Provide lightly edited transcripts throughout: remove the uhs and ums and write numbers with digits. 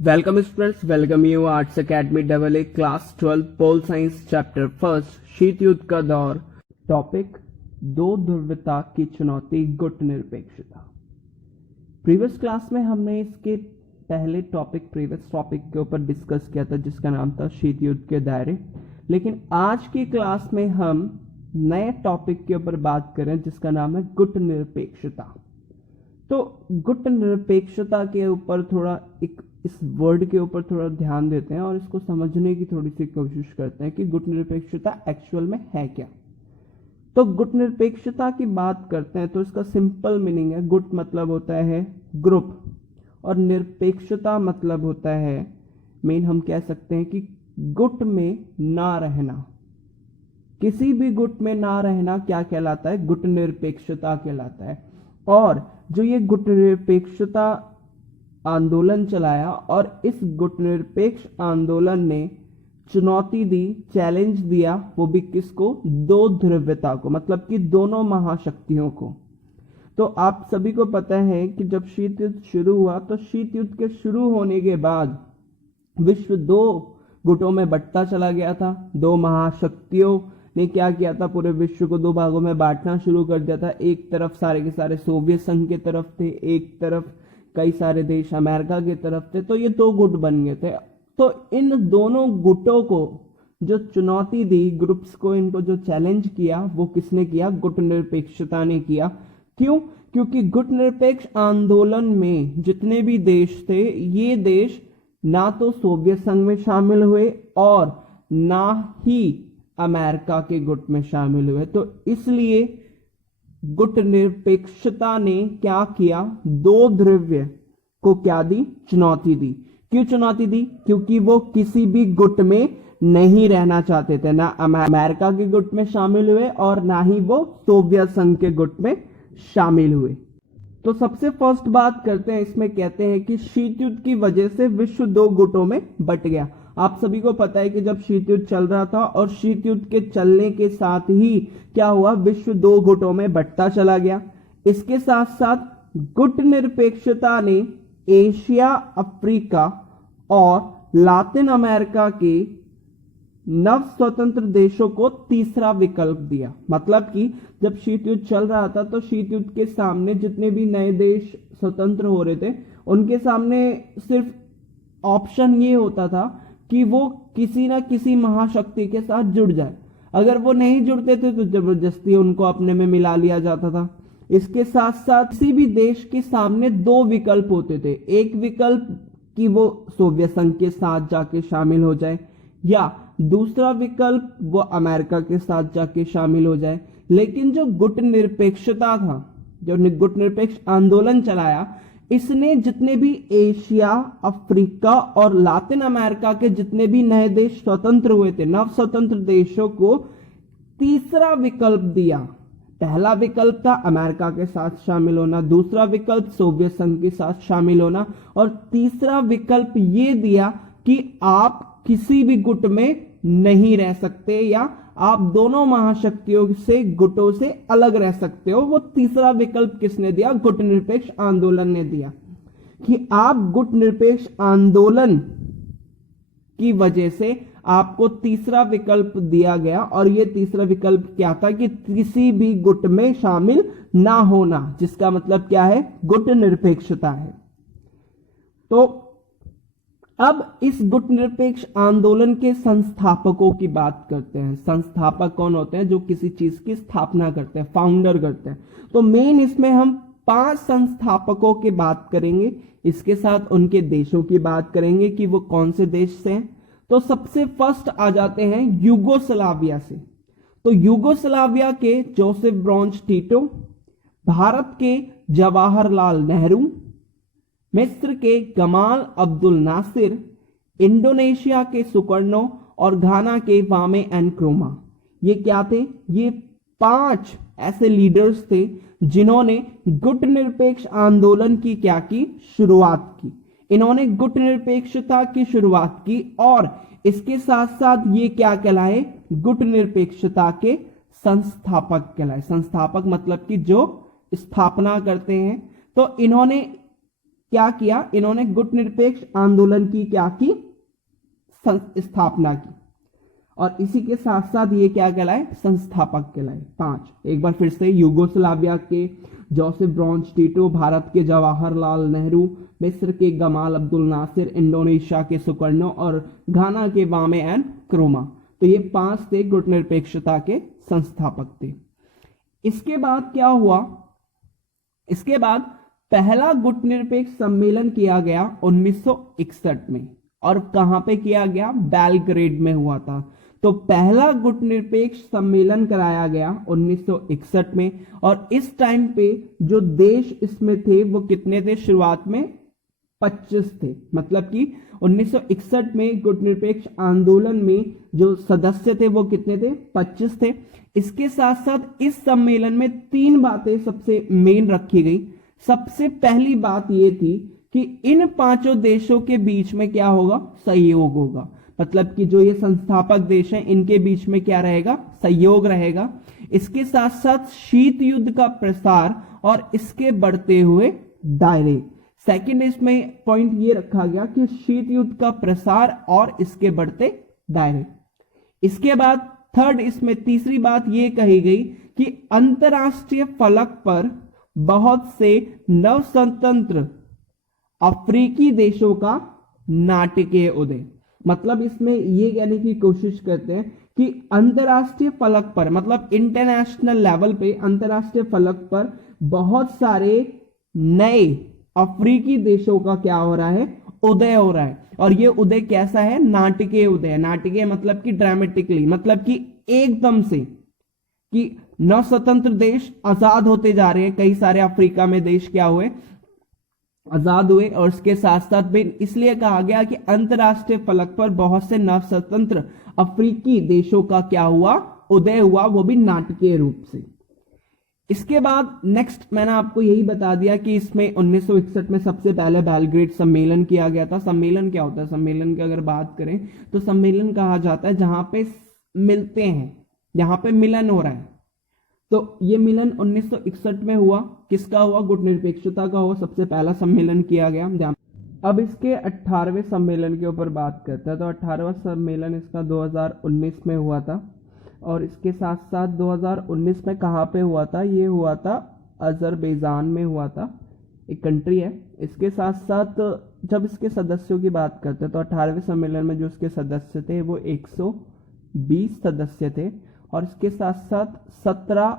Welcome students, welcome you arts academy AA class 12 pol science chapter first शीत युद्ध का दौर। टॉपिक दो ध्रुवता की चुनौती गुट निरपेक्षता। प्रीवियस क्लास में हमने इसके पहले प्रीवियस टॉपिक के ऊपर डिस्कस किया था जिसका नाम था शीत युद्ध के दायरे। लेकिन आज की क्लास में हम नए टॉपिक के ऊपर बात करें जिसका नाम है गुट निरपेक्षता। तो गुट निरपेक्षता के ऊपर थोड़ा इस वर्ड के ऊपर थोड़ा ध्यान देते हैं और इसको समझने की थोड़ी सी कोशिश करते हैं कि गुट निरपेक्षता एक्चुअल में है क्या। तो गुट निरपेक्षता की बात करते हैं तो इसका सिंपल मीनिंग है, गुट मतलब होता है ग्रुप और निरपेक्षता मतलब होता है मेन हम कह सकते हैं कि गुट में ना रहना। किसी भी गुट में ना रहना क्या कहलाता है? गुट निरपेक्षता कहलाता है। और जो ये गुट निरपेक्षता आंदोलन चलाया और इस गुट निरपेक्ष आंदोलन ने चुनौती दी, चैलेंज दिया, वो भी किसको? दो ध्रुवता को, मतलब कि दोनों महाशक्तियों को। तो आप सभी को पता है कि जब शीत युद्ध शुरू हुआ तो शीत युद्ध के शुरू होने के बाद विश्व दो गुटों में बंटता चला गया था। दो महाशक्तियों ने क्या किया था? पूरे विश्व को दो भागों में बांटना शुरू कर दिया था। एक तरफ सारे के सारे सोवियत संघ के तरफ थे, एक तरफ कई सारे देश अमेरिका की तरफ थे। तो ये दो गुट बन गए थे। तो इन दोनों गुटों को जो चुनौती दी, ग्रुप्स को, इनको जो चैलेंज किया वो किसने किया? गुट निरपेक्षता ने किया। क्यों? क्योंकि गुट निरपेक्ष आंदोलन में जितने भी देश थे ये देश ना तो सोवियत संघ में शामिल हुए और ना ही अमेरिका के गुट में शामिल हुए। तो इसलिए गुट निरपेक्षता ने क्या किया? दो ध्रुव को क्या दी? चुनौती दी। क्यों चुनौती दी? क्योंकि वो किसी भी गुट में नहीं रहना चाहते थे, ना अमेरिका के गुट में शामिल हुए और ना ही वो सोवियत संघ के गुट में शामिल हुए। तो सबसे फर्स्ट बात करते हैं, इसमें कहते हैं कि शीत युद्ध की वजह से विश्व दो गुटों में बंट गया। आप सभी को पता है कि जब शीत युद्ध चल रहा था और शीत युद्ध के चलने के साथ ही क्या हुआ? विश्व दो गुटों में बंटता चला गया। इसके साथ साथ गुट निरपेक्षता ने एशिया, अफ्रीका और लातिन अमेरिका के नव स्वतंत्र देशों को तीसरा विकल्प दिया। मतलब कि जब शीत युद्ध चल रहा था तो शीत युद्ध के सामने जितने भी नए देश स्वतंत्र हो रहे थे उनके सामने सिर्फ ऑप्शन ये होता था कि वो किसी ना किसी महाशक्ति के साथ जुड़ जाए। अगर वो नहीं जुड़ते थे तो जबरदस्ती उनको अपने में मिला लिया जाता था। इसके साथ साथ किसी भी देश के सामने दो विकल्प होते थे। एक विकल्प कि वो सोवियत संघ के साथ जाके शामिल हो जाए या दूसरा विकल्प वो अमेरिका के साथ जाके शामिल हो जाए। लेकिन जो गुट निरपेक्षता था, जो गुट निरपेक्ष आंदोलन चलाया, इसने जितने भी एशिया, अफ्रीका और लातिन अमेरिका के जितने भी नए देश स्वतंत्र हुए थे, नव स्वतंत्र देशों को तीसरा विकल्प दिया। पहला विकल्प था अमेरिका के साथ शामिल होना, दूसरा विकल्प सोवियत संघ के साथ शामिल होना और तीसरा विकल्प ये दिया कि आप किसी भी गुट में नहीं रह सकते या आप दोनों महाशक्तियों से, गुटों से अलग रह सकते हो। वो तीसरा विकल्प किसने दिया? गुट निरपेक्ष आंदोलन ने दिया कि आप गुट निरपेक्ष आंदोलन की वजह से आपको तीसरा विकल्प दिया गया। और ये तीसरा विकल्प क्या था? कि किसी भी गुट में शामिल ना होना, जिसका मतलब क्या है? गुट निरपेक्षता है। तो अब इस गुट निरपेक्ष आंदोलन के संस्थापकों की बात करते हैं। संस्थापक कौन होते हैं? जो किसी चीज की स्थापना करते हैं, फाउंडर करते हैं। तो मेन इसमें हम 5 संस्थापकों की बात करेंगे। इसके साथ उनके देशों की बात करेंगे कि वो कौन से देश से हैं। तो सबसे फर्स्ट आ जाते हैं यूगोस्लाविया से। तो यूगोस्लाविया के जोसेफ ब्रोज टीटो, भारत के जवाहरलाल नेहरू, मिस्र के गमाल अब्दुल नासिर, इंडोनेशिया के सुकर्णो और घाना के वामे एनक्रोमा। ये क्या थे? ये 5 ऐसे लीडर्स थे जिन्होंने गुट निरपेक्ष आंदोलन की क्या की? शुरुआत की। इन्होंने गुट निरपेक्षता की शुरुआत की और इसके साथ साथ ये क्या कहलाए? गुट निरपेक्षता के संस्थापक कहलाए। संस्थापक मतलब कि जो स्थापना करते हैं। तो इन्होंने क्या किया, इन्होंने गुटनिरपेक्ष आंदोलन की क्या की, स्थापना की। और इसी के साथ साथ ये क्या कहलाए, संस्थापक कहलाए। 5, एक बार फिर से, यूगोस्लाविया के जोसेफ ब्रोज टीटो, भारत के जवाहरलाल नेहरू, मिस्र के गमाल अब्दुल नासिर, इंडोनेशिया के सुकर्णो और घाना के वामे एंड क्रोमा। तो ये 5 थे गुटनिरपेक्षता के संस्थापक थे। इसके बाद क्या हुआ, इसके बाद पहला गुटनिरपेक्ष सम्मेलन किया गया 1961 में। और कहां पे किया गया, बेलग्रेड में हुआ था। तो पहला गुटनिरपेक्ष सम्मेलन कराया गया 1961 में। और इस टाइम पे जो देश इसमें थे वो कितने थे, शुरुआत में 25 थे। मतलब कि 1961 में गुटनिरपेक्ष आंदोलन में जो सदस्य थे वो कितने थे, 25 थे। इसके साथ साथ इस सम्मेलन में 3 बातें सबसे मेन रखी गई। सबसे पहली बात यह थी कि इन 5 देशों के बीच में क्या होगा, सहयोग होगा। मतलब कि जो ये संस्थापक देश हैं इनके बीच में क्या रहेगा, सहयोग रहेगा। इसके साथ साथ शीत युद्ध का प्रसार और इसके बढ़ते हुए दायरे। सेकंड इसमें पॉइंट ये रखा गया कि शीत युद्ध का प्रसार और इसके बढ़ते दायरे। इसके बाद थर्ड, इसमें तीसरी बात ये कही गई कि अंतरराष्ट्रीय फलक पर बहुत से नव स्वतंत्र अफ्रीकी देशों का नाटकीय उदय। मतलब इसमें ये कहने की कोशिश करते हैं कि अंतरराष्ट्रीय फलक पर, मतलब इंटरनेशनल लेवल पे, अंतरराष्ट्रीय फलक पर बहुत सारे नए अफ्रीकी देशों का क्या हो रहा है, उदय हो रहा है। और ये उदय कैसा है, नाटकीय उदय। नाटकीय मतलब कि ड्रामेटिकली, मतलब कि एकदम से, कि नव स्वतंत्र देश आजाद होते जा रहे हैं। कई सारे अफ्रीका में देश क्या हुए, आजाद हुए। और इसके साथ साथ भी इसलिए कहा गया कि अंतरराष्ट्रीय फलक पर बहुत से नव स्वतंत्र अफ्रीकी देशों का क्या हुआ, उदय हुआ, वो भी नाटकीय रूप से। इसके बाद नेक्स्ट मैंने आपको यही बता दिया कि इसमें 1961 में सबसे पहले बेलग्रेड सम्मेलन किया गया था। सम्मेलन क्या होता है, सम्मेलन की अगर बात करें तो सम्मेलन कहा जाता है जहां पे मिलते हैं, जहां पे मिलन हो रहा है। तो ये मिलन 1961 में हुआ। किसका हुआ, गुटनिरपेक्षता का हुआ, सबसे पहला सम्मेलन किया गया। अब इसके 18वें सम्मेलन के ऊपर बात करते हैं। तो 18वां सम्मेलन इसका 2019 में हुआ था। और इसके साथ साथ 2019 में कहाँ पे हुआ था, ये हुआ था अजरबैजान में हुआ था, एक कंट्री है। इसके साथ साथ जब इसके सदस्यों की बात करते हैं तो 18वें सम्मेलन में जो इसके सदस्य थे वो 120 सदस्य थे। और इसके साथ साथ 17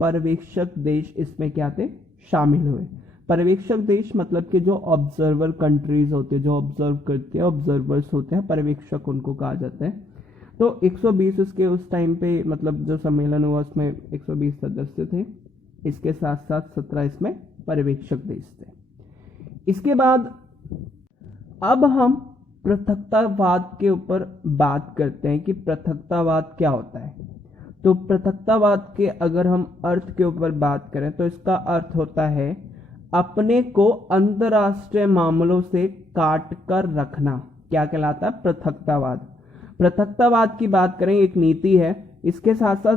पर्यवेक्षक देश इसमें क्या थे, शामिल हुए। पर्यवेक्षक देश मतलब कि जो ऑब्जर्वर कंट्रीज होते हैं, जो ऑब्जर्व करते हैं, ऑब्जर्वर्स होते हैं, पर्यवेक्षक उनको कहा जाता है। तो 120 इसके उस टाइम पे, मतलब जो सम्मेलन हुआ उसमें 120 सदस्य थे। इसके साथ साथ 17 इसमें पर्यवेक्षक देश थे। इसके बाद अब हम पृथकतावाद के ऊपर बात करते हैं कि पृथकतावाद क्या होता है। तो पृथकतावाद के अगर हम अर्थ के ऊपर बात करें तो इसका अर्थ होता है अपने को अंतरराष्ट्रीय मामलों से काट कर रखना। क्या कहलाता है, पृथकतावाद। पृथकतावाद की बात करें, एक नीति है। इसके साथ साथ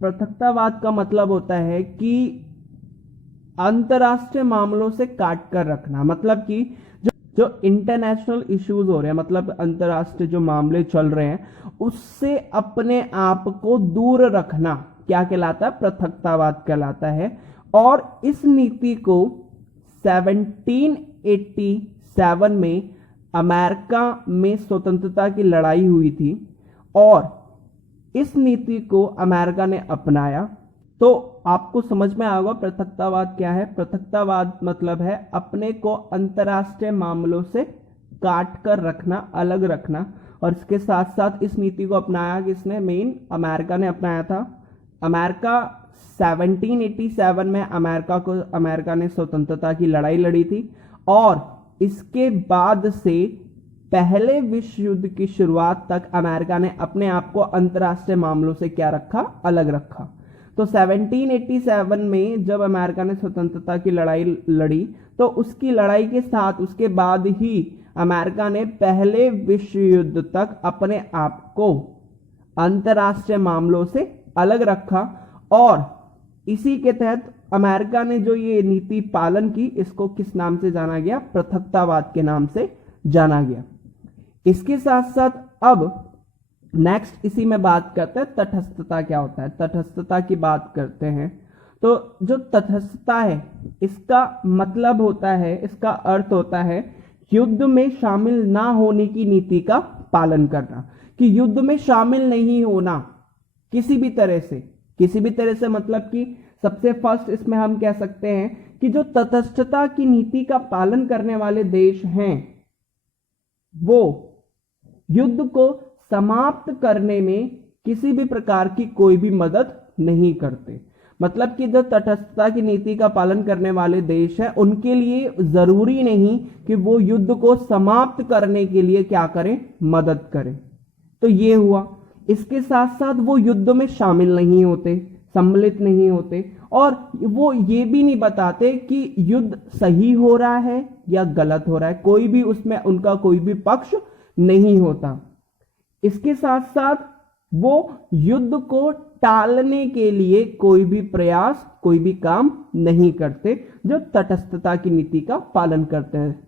पृथकतावाद का मतलब होता है कि अंतरराष्ट्रीय मामलों से काट कर रखना। मतलब कि जो इंटरनेशनल इश्यूज हो रहे हैं, मतलब अंतरराष्ट्रीय जो मामले चल रहे हैं, उससे अपने आप को दूर रखना क्या कहलाता है, पृथकतावाद कहलाता है। और इस नीति को 1787 में अमेरिका में स्वतंत्रता की लड़ाई हुई थी और इस नीति को अमेरिका ने अपनाया। तो आपको समझ में आएगा पृथकतावाद क्या है। पृथकतावाद मतलब है अपने को अंतरराष्ट्रीय मामलों से काट कर रखना, अलग रखना। और इसके साथ साथ इस नीति को अपनाया किसने, मेन अमेरिका ने अपनाया था। अमेरिका 1787 में अमेरिका ने स्वतंत्रता की लड़ाई लड़ी थी। और इसके बाद से पहले विश्व युद्ध की शुरुआत तक अमेरिका ने अपने आप को अंतरराष्ट्रीय मामलों से क्या रखा, अलग रखा। तो 1787 में जब अमेरिका ने स्वतंत्रता की लड़ाई लड़ी तो उसकी लड़ाई के साथ उसके बाद ही अमेरिका ने पहले विश्व युद्ध तक अपने आप को अंतरराष्ट्रीय मामलों से अलग रखा। और इसी के तहत अमेरिका ने जो ये नीति पालन की, इसको किस नाम से जाना गया? पृथकतावाद के नाम से जाना गया। इसके साथ साथ अब नेक्स्ट इसी में बात करते हैं तटस्थता क्या होता है। तटस्थता की बात करते हैं तो जो तटस्थता है इसका मतलब होता है, इसका अर्थ होता है युद्ध में शामिल ना होने की नीति का पालन करना। कि युद्ध में शामिल नहीं होना किसी भी तरह से मतलब कि सबसे फर्स्ट इसमें हम कह सकते हैं कि जो तटस्थता की नीति का पालन करने वाले देश हैं वो युद्ध को समाप्त करने में किसी भी प्रकार की कोई भी मदद नहीं करते। मतलब कि जो तटस्थता की नीति का पालन करने वाले देश हैं उनके लिए जरूरी नहीं कि वो युद्ध को समाप्त करने के लिए क्या करें? मदद करें। तो ये हुआ। इसके साथ साथ वो युद्ध में शामिल नहीं होते, सम्मिलित नहीं होते, और वो ये भी नहीं बताते कि युद्ध सही हो रहा है या गलत हो रहा है। कोई भी उसमें उनका कोई भी पक्ष नहीं होता। इसके साथ साथ वो युद्ध को टालने के लिए कोई भी प्रयास, कोई भी काम नहीं करते, जो तटस्थता की नीति का पालन करते हैं।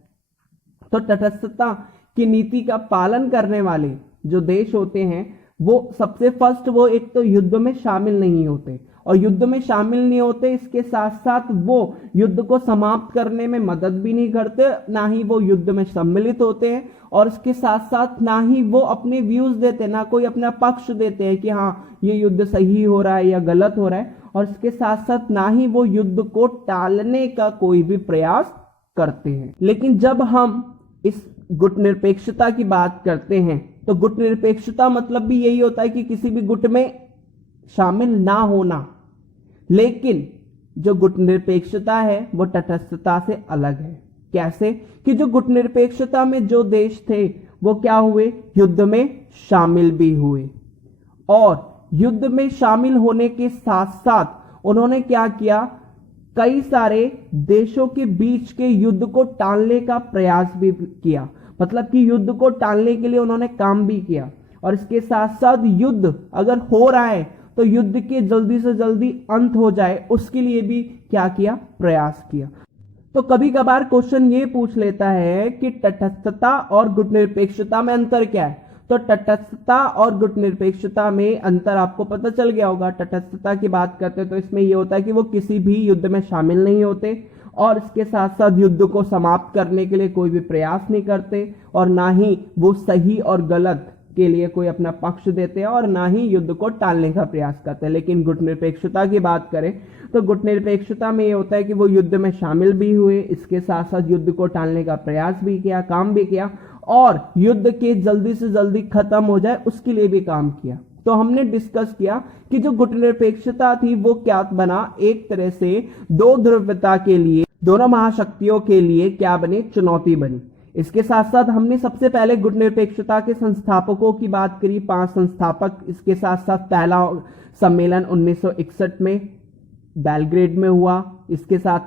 तो तटस्थता की नीति का पालन करने वाले जो देश होते हैं वो सबसे फर्स्ट वो एक तो युद्ध में शामिल नहीं होते, और युद्ध में शामिल नहीं होते इसके साथ साथ वो युद्ध को समाप्त करने में मदद भी नहीं करते, ना ही वो युद्ध में सम्मिलित होते हैं, और इसके साथ साथ ना ही वो अपने व्यूज देते, ना कोई अपना पक्ष देते हैं कि हाँ ये युद्ध सही हो रहा है या गलत हो रहा है, और इसके साथ साथ ना ही वो युद्ध को टालने का कोई भी प्रयास करते हैं। लेकिन जब हम इस गुट निरपेक्षता की बात करते हैं तो गुट निरपेक्षता मतलब भी यही होता है कि किसी भी गुट में शामिल ना होना। लेकिन जो गुट निरपेक्षता है वो तटस्थता से अलग है। कैसे? कि जो गुट निरपेक्षता में जो देश थे वो क्या हुए? युद्ध में शामिल भी हुए, और युद्ध में शामिल होने के साथ साथ उन्होंने क्या किया? कई सारे देशों के बीच के युद्ध को टालने का प्रयास भी किया। मतलब कि युद्ध को टालने के लिए उन्होंने काम भी किया, और इसके साथ साथ युद्ध अगर हो रहा है तो युद्ध के जल्दी से जल्दी अंत हो जाए उसके लिए भी क्या किया? प्रयास किया। तो कभी कभार क्वेश्चन ये पूछ लेता है कि तटस्थता और गुट निरपेक्षता में अंतर क्या है। तो तटस्थता और गुट निरपेक्षता में अंतर आपको पता चल गया होगा। तटस्थता की बात करते हैं तो इसमें यह होता है कि वो किसी भी युद्ध में शामिल नहीं होते, और इसके साथ साथ युद्ध को समाप्त करने के लिए कोई भी प्रयास नहीं करते, और ना ही वो सही और गलत के लिए कोई अपना पक्ष देते हैं, और ना ही युद्ध को टालने का प्रयास करते हैं। लेकिन गुट निरपेक्षता की बात करें तो गुट निरपेक्षता में ये होता है कि वो युद्ध में शामिल भी हुए, इसके साथ साथ युद्ध को टालने का प्रयास भी किया, काम भी किया, और युद्ध के जल्दी से जल्दी खत्म हो जाए उसके लिए भी काम किया। तो हमने डिस्कस किया कि जो गुट निरपेक्षता थी वो क्या बना? एक तरह से दो ध्रुवता के लिए, दोनों महाशक्तियों के लिए क्या बने? चुनौती बनी। इसके साथ साथ हमने सबसे पहले गुट निरपेक्षता के संस्थापकों की बात करी, 5 संस्थापक। इसके साथ साथ पहला सम्मेलन 1961 में बेलग्रेड में हुआ, इसके साथ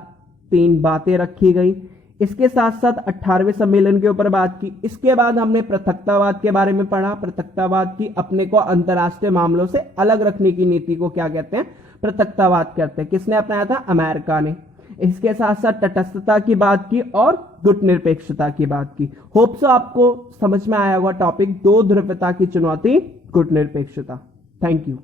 3 बातें रखी गई। इसके साथ साथ 18वें सम्मेलन के ऊपर बात की। इसके बाद हमने पृथकतावाद के बारे में पढ़ा। पृथकतावाद की अपने को अंतरराष्ट्रीय मामलों से अलग रखने की नीति को क्या कहते हैं? पृथकतावाद कहते हैं। किसने अपनाया था? अमेरिका ने। इसके साथ साथ तटस्थता की बात की और गुट निरपेक्षता की बात की। होप सो आपको समझ में आया होगा टॉपिक, दो ध्रुवता की चुनौती, गुट निरपेक्षता। Thank you.